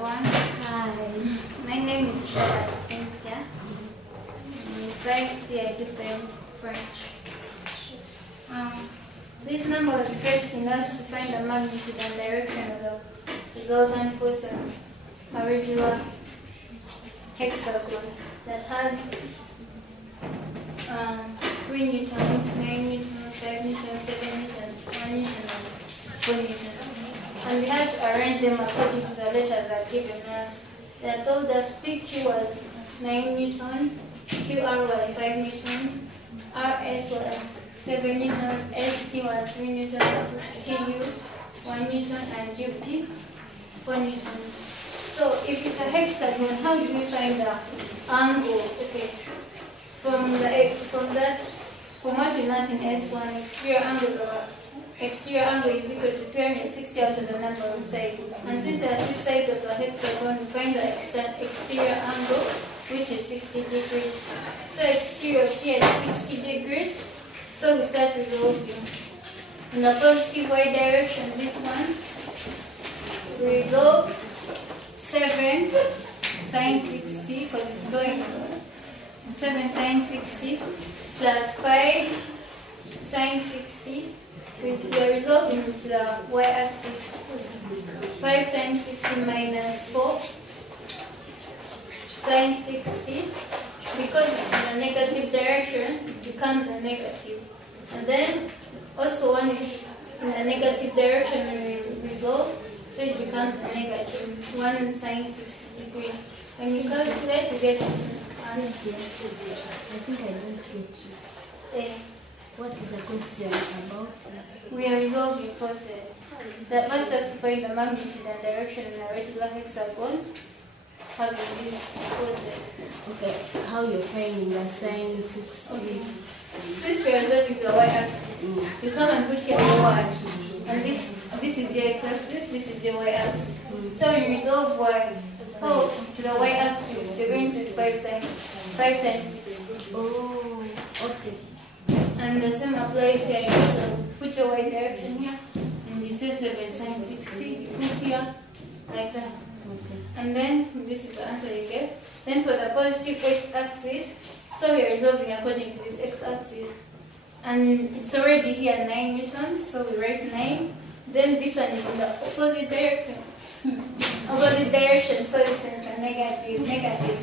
everyone. Hi. My name is Cynthia. Previously, I do French. This number was requesting us to find the magnitude and direction of the resultant force on a regular hexagon that has 3 newtons, 9 newtons, 5 newtons, 7 newtons, 1 newton, and 4 newtons. And we had to arrange them according to the letters that are given us. They told us PQ was 9 newtons, QR was 5 newtons, RS was 7 newtons, ST was 3 newtons, TU 1 newton, and GP 4 newtons. So if it's a hexagon, how do we find the angle? Okay, from what we learned in S1, exterior angle is equal to 360 out of the number of sides. And since there are 6 sides of the hexagon, we find the exterior angle, which is 60 degrees. So exterior here is 60 degrees. So we start resolving. In the positive y direction, this one, we resolve 7 sine 60, because it's going 7 sine 60 plus 5 sine 60. We are resolving to the y-axis. 5 sine 60 minus 4 sine 60. Because it's in a negative direction, it becomes a negative. And then also one is in a negative direction when we resolve, so it becomes a negative. 1 sine 60 degrees. When you calculate, you get this answer. I think I don't get you. What is the question about? We are resolving forces. That must us to find the magnitude and direction in a regular hexagon having these forces. Okay, how you're finding the sine 60? Okay. Since we are resolving the y-axis, you come and put here the y. And this is your x-axis, this is your y-axis. So when you resolve y to the y-axis, you're going to use 5 sine 60. Oh, okay. And the same applies here. You also put your y direction here, and you say 7 sine 60. You put here like that. Okay. And then this is the answer you get. Then for the positive x-axis, so we are resolving according to this x-axis. And it's already here 9 newtons, so we write 9. Then this one is in the opposite direction. Opposite direction, so it's a negative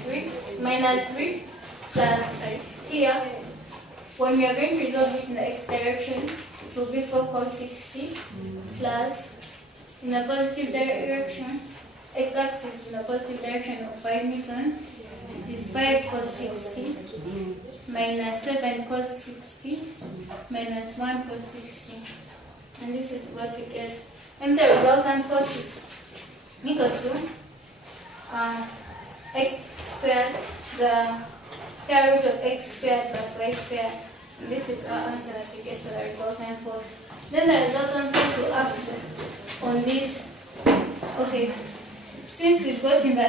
3, minus 3, plus here. When we are going to resolve it in the x direction, it will be 4 cos 60 plus, in the positive direction, x-axis in the positive direction of 5 newtons, it is 5 cos 60 minus 7 cos 60 minus 1 cos 60. And this is what we get. And the resultant force is equal to x squared, the square root of x squared plus y squared. And this is our answer that we get for the resultant force. Then the resultant force will act on this. Okay, since we've got in the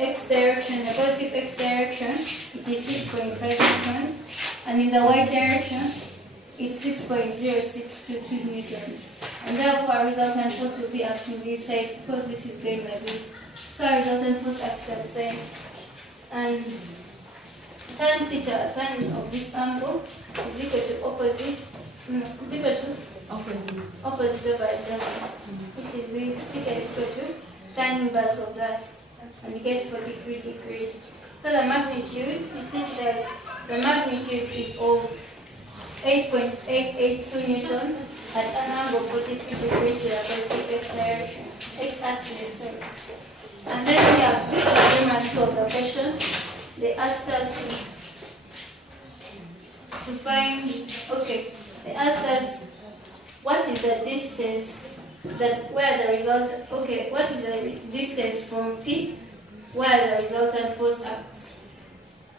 x direction, the positive x direction, it is 6.5 newtons, and in the y direction, it's 6.0622 newtons. And therefore, our resultant force will be acting this side because this is going like this. So our resultant force acts that side. And tan theta, tan of this angle is equal to opposite over adjacent, which is this. Theta is equal to tan inverse of that, and you get 43 degrees. So the magnitude, you see that the magnitude is of 8.882 newtons at an angle of 43 degrees to the positive x direction, x-axis. Sorry. And then we have this argument of the question. They asked us to find, okay, they asked us what is the distance where the result, okay, what is the distance from P where the resultant force acts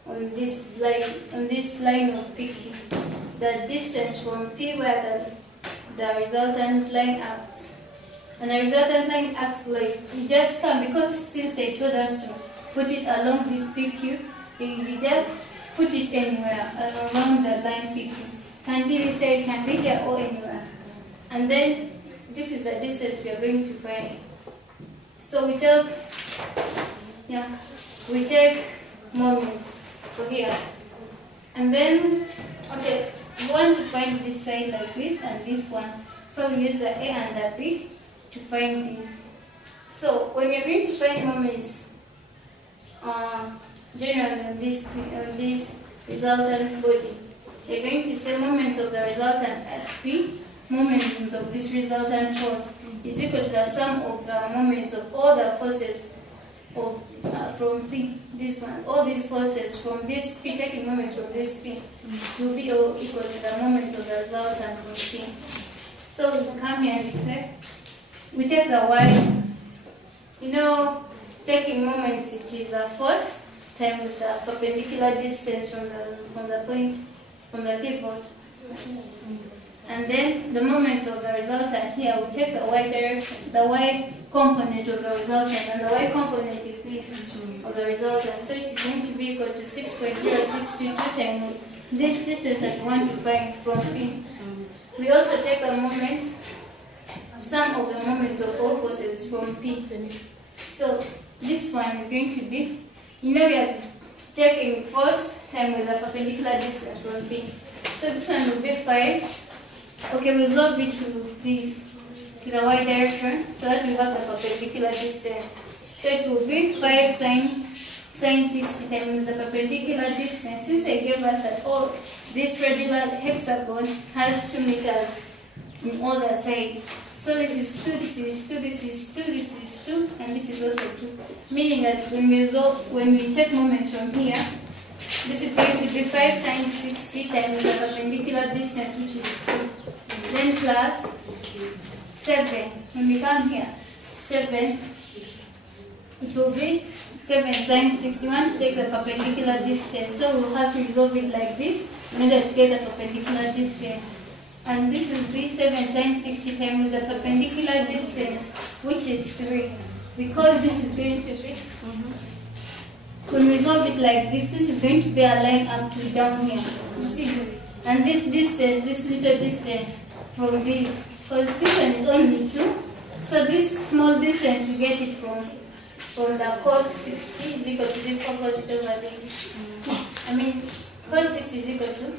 on this line of PQ. The distance from P where the resultant line acts. And the resultant line acts like, you just come, because since they told us to put it along this PQ, you just put it anywhere around the line PQ. Can be this side, can be here or anywhere. And then this is the distance we are going to find. So we take Yeah, we take moments for here. And then, okay, we want to find this side like this and this one. So we use the A and the B to find this. So when you're going to find moments, generally on this resultant body, you're going to say moments of the resultant at P, moments of this resultant force is equal to the sum of the moments of all the forces of from P. This one, all these forces from this P, taking moments from this P, will be all equal to the moments of the resultant from P. So we come here and we say, we take the Y. You know, taking moments, it is the force times the perpendicular distance from the point, from the pivot. And then the moments of the resultant here, we take the Y direction, the Y component of the resultant, and the Y component is this of the resultant. So it's going to be equal to 6.0622 times this distance that we want to find from P. We also take the moments, sum of the moments of all forces from P. So this one is going to be, you know, we are taking force times the perpendicular distance from P. So this one will be 5. Okay, we resolve it to this, to the Y direction, so that we have the perpendicular distance. So it will be 5 sine 60 times the perpendicular distance. Since they gave us that all this regular hexagon has 2 meters in all the sides. So this is 2, this is 2, this is 2, this is 2, and this is also 2. Meaning that when we take moments from here, this is going to be 5 sine 60 times the perpendicular distance, which is 2. Then plus 7. When we come here, 7, it will be 7 sine 61 to take the perpendicular distance. So we'll have to resolve it like this in order to get the perpendicular distance. And this will be 7 sine 60 times the perpendicular distance, which is 3. Because this is going to be, when we resolve it like this is going to be a line up to down here. You see? And this distance, this little distance from this, because this one is only 2. So this small distance, we get it from the cos 60 is equal to this opposite over this. I mean, cos 60 is equal to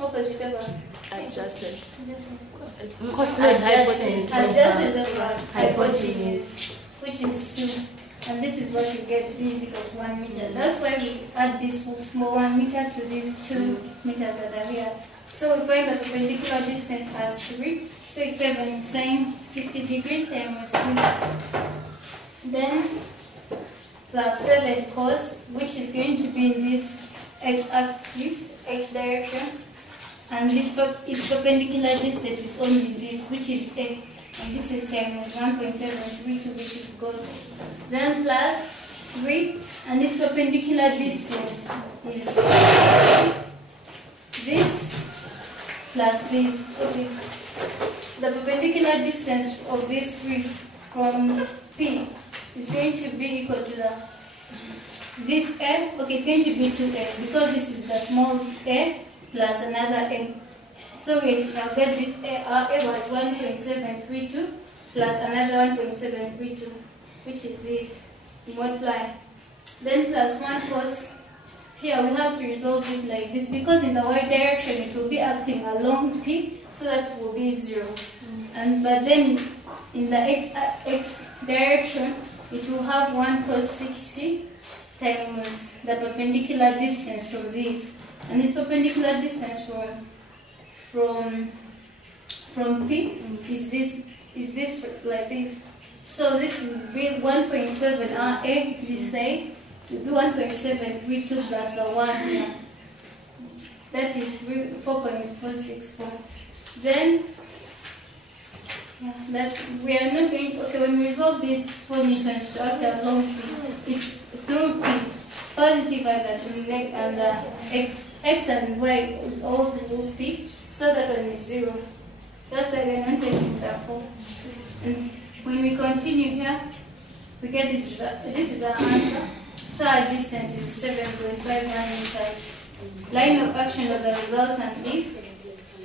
opposite over adjacent. Adjacent over hypotenuse, which is 2. And this is what we get, b is equal to 1 meter. That's why we add this small 1 meter to these 2 meters that are here. So we find the perpendicular distance as 3. So it's 7 sine 60 degrees times 2. Then plus 7 cos, which is going to be in this x-axis, x direction. And this its perpendicular distance is only this, which is a. And this is times 1.732, which is good. Then plus 3, and this perpendicular distance is this plus this. Okay. The perpendicular distance of these 3 from P is going to be equal to this A. Okay, it's going to be 2A, because this is the small a plus another a. So we now get this A was 1.732 plus another 1.732, which is this. We multiply. Then plus 1 cos. Here we have to resolve it like this, because in the y direction it will be acting along P, so that will be 0. But then in the x direction it will have 1 cos 60 times the perpendicular distance from this. And this perpendicular distance from P is this like this. So this will be 1.7 RA this side will be 1.732 plus the 1 here. That is 4.464. Then that we are not going. Okay, when we resolve this 4 Newton structure along P, it's through P. Positive and the x and y is all through P. So that one is 0. That's why we're not taking that 4. And when we continue here, we get this is our answer. So our distance is 7.51 meters. Line of action of the resultant is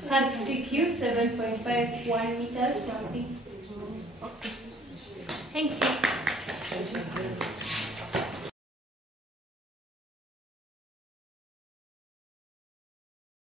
cuts PQ 7.51 meters from P. Thank you.